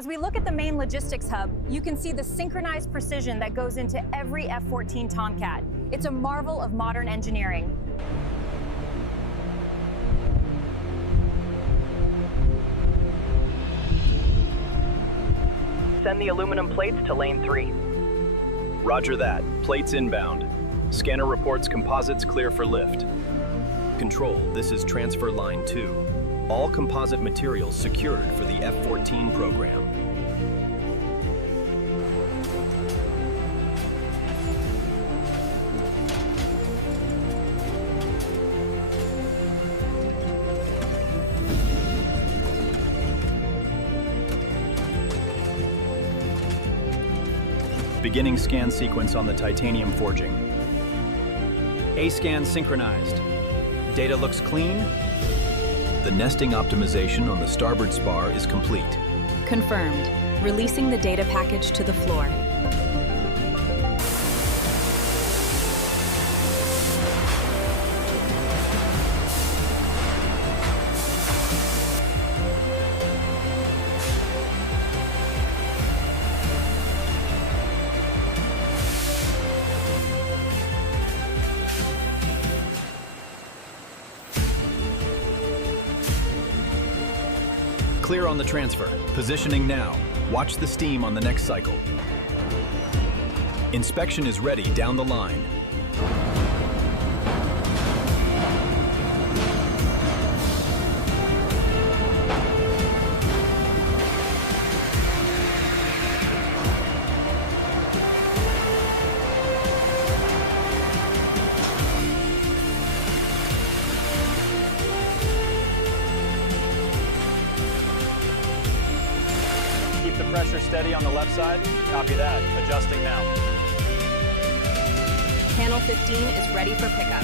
As we look at the main logistics hub, you can see the synchronized precision that goes into every F-14 Tomcat. It's a marvel of modern engineering. Send the aluminum plates to lane 3. Roger that. Plates inbound. Scanner reports composites clear for lift. Control, this is transfer line 2. All composite materials secured for the F-14 program. Beginning scan sequence on the titanium forging. A-scan synchronized. Data looks clean. The nesting optimization on the starboard spar is complete. Confirmed. Releasing the data package to the floor. Clear on the transfer. Positioning now. Watch the steam on the next cycle. Inspection is ready down the line. Keep the pressure steady on the left side. Copy that. Adjusting now. Panel 15 is ready for pickup.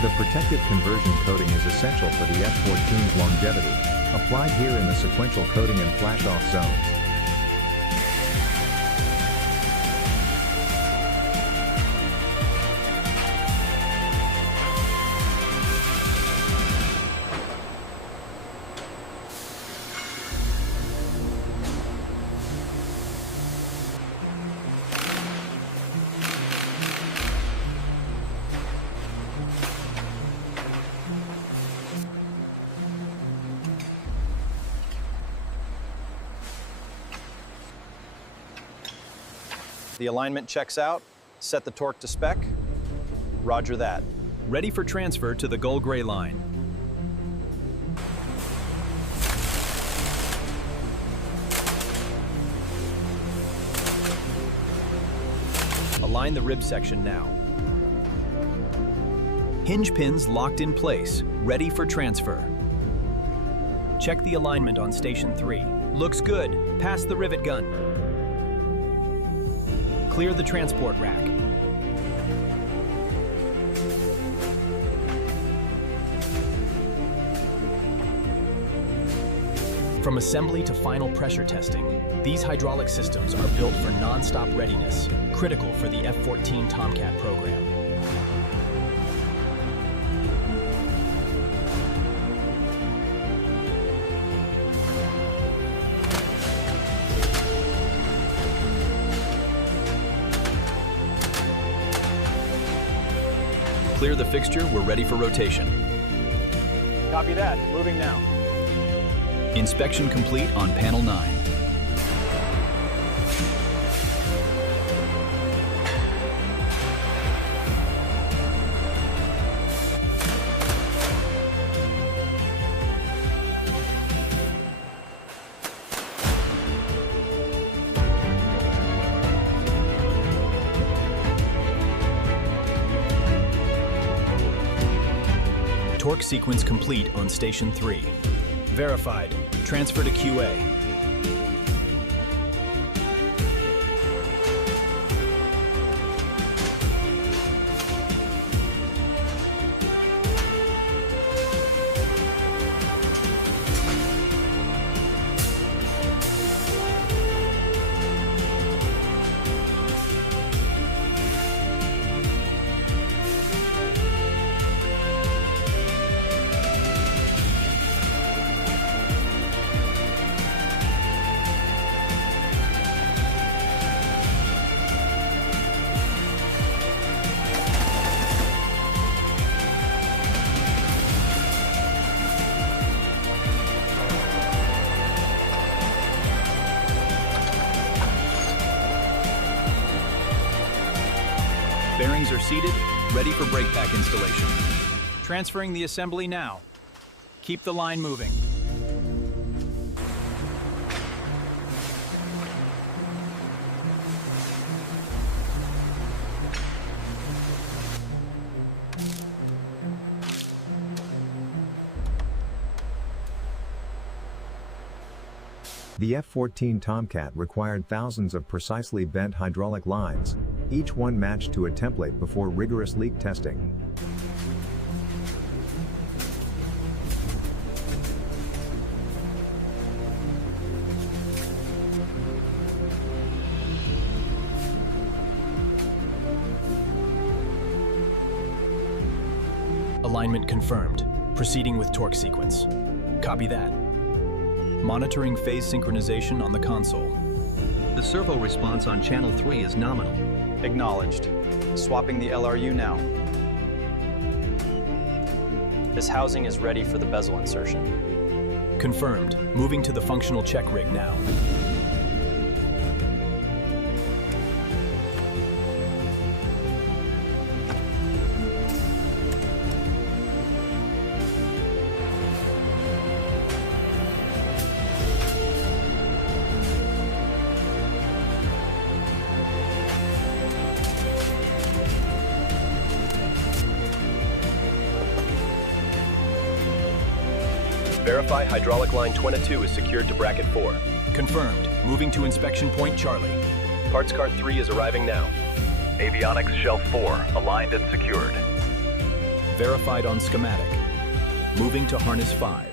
The protective conversion coating is essential for the F-14's longevity, applied here in the sequential coating and flash-off zones. The alignment checks out. Set the torque to spec. Roger that. Ready for transfer to the gold gray line. Align the rib section now. Hinge pins locked in place, ready for transfer. Check the alignment on station 3. Looks good. Pass the rivet gun. Clear the transport rack. From assembly to final pressure testing, these hydraulic systems are built for non-stop readiness, critical for the F-14 Tomcat program. Clear the fixture, we're ready for rotation. Copy that. Moving now. Inspection complete on panel 9. Torque sequence complete on station 3. Verified. Transfer to QA. seated, ready for brake pack installation. Transferring the assembly now. Keep the line moving. The F-14 Tomcat required thousands of precisely bent hydraulic lines, each one matched to a template before rigorous leak testing. Alignment confirmed. Proceeding with torque sequence. Copy that. Monitoring phase synchronization on the console. The servo response on channel 3 is nominal. Acknowledged. Swapping the LRU now. This housing is ready for the bezel insertion. Confirmed. Moving to the functional check rig now. Verify hydraulic line 22 is secured to bracket 4. Confirmed. Moving to inspection point Charlie. Parts cart 3 is arriving now. Avionics shelf 4, aligned and secured. Verified on schematic. Moving to harness 5.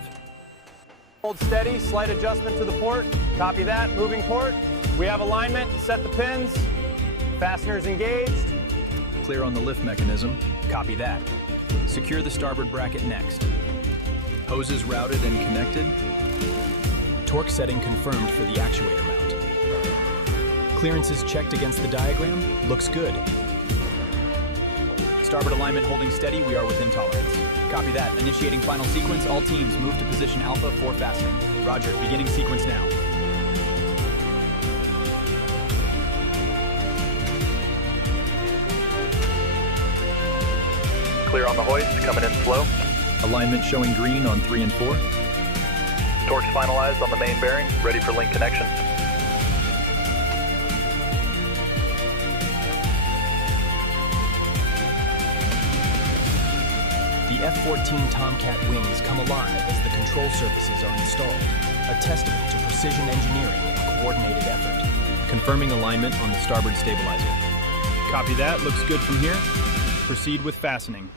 Hold steady, slight adjustment to the port. Copy that, moving port. We have alignment, set the pins. Fasteners engaged. Clear on the lift mechanism. Copy that. Secure the starboard bracket next. Hoses routed and connected. Torque setting confirmed for the actuator mount. Clearances checked against the diagram. Looks good. Starboard alignment holding steady. We are within tolerance. Copy that. Initiating final sequence. All teams move to position Alpha for fastening. Roger. Beginning sequence now. Clear on the hoist, coming in slow. Alignment showing green on 3 and 4. Torques finalized on the main bearing, ready for link connection. The F-14 Tomcat wings come alive as the control surfaces are installed, a testament to precision engineering and coordinated effort. Confirming alignment on the starboard stabilizer. Copy that, looks good from here. Proceed with fastening.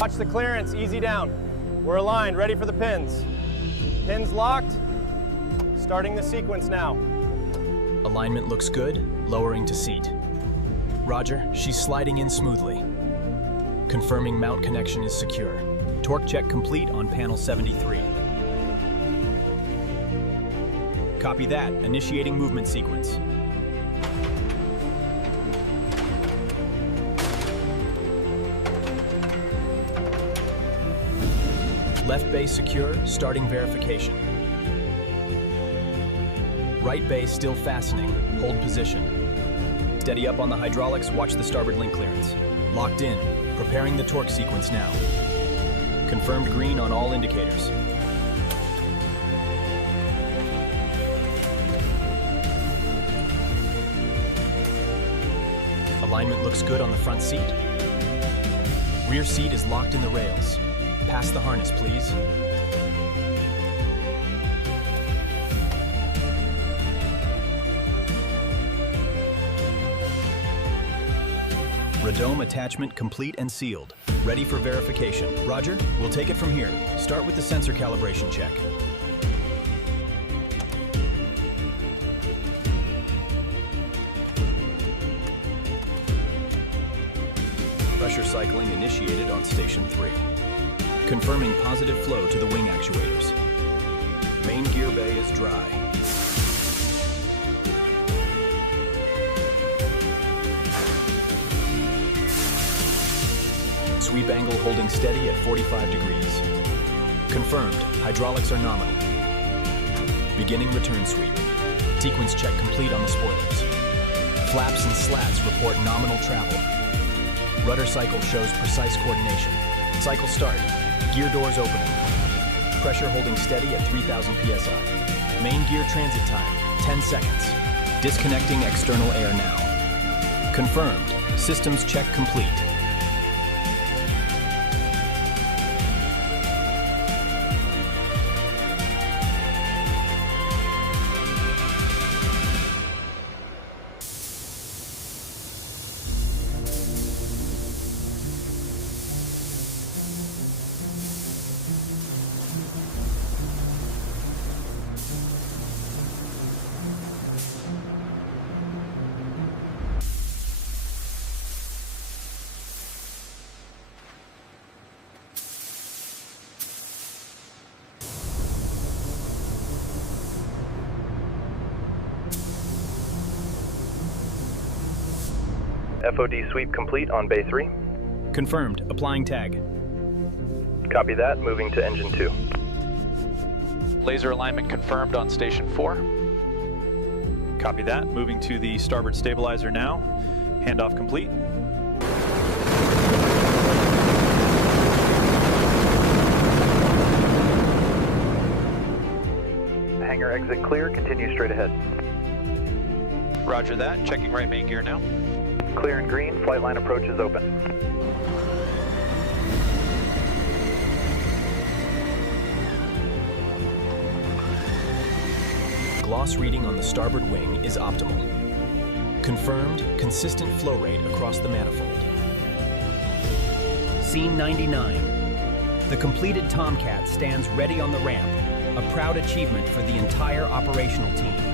Watch the clearance, easy down. We're aligned, ready for the pins. Pins locked. Starting the sequence now. Alignment looks good, lowering to seat. Roger, she's sliding in smoothly. Confirming mount connection is secure. Torque check complete on panel 73. Copy that, initiating movement sequence. Left bay secure, starting verification. Right bay still fastening, hold position. Steady up on the hydraulics, watch the starboard link clearance. Locked in, preparing the torque sequence now. Confirmed green on all indicators. Alignment looks good on the front seat. Rear seat is locked in the rails. Pass the harness, please. Radome attachment complete and sealed. Ready for verification. Roger, we'll take it from here. Start with the sensor calibration check. Pressure cycling initiated on Station 3. Confirming positive flow to the wing actuators. Main gear bay is dry. Sweep angle holding steady at 45 degrees. Confirmed, hydraulics are nominal. Beginning return sweep. Sequence check complete on the spoilers. Flaps and slats report nominal travel. Rudder cycle shows precise coordination. Cycle start. Gear doors opening. Pressure holding steady at 3000 psi. Main gear transit time, 10 seconds. Disconnecting external air now. Confirmed. Systems check complete. FOD sweep complete on Bay 3. Confirmed. Applying tag. Copy that, moving to Engine 2. Laser alignment confirmed on Station 4. Copy that. Moving to the starboard stabilizer now. Handoff complete. Hangar exit clear, continue straight ahead. Roger that. Checking right main gear now. Clear and green, flight line approach is open. Gloss reading on the starboard wing is optimal. Confirmed, consistent flow rate across the manifold. Scene 99. The completed Tomcat stands ready on the ramp, a proud achievement for the entire operational team.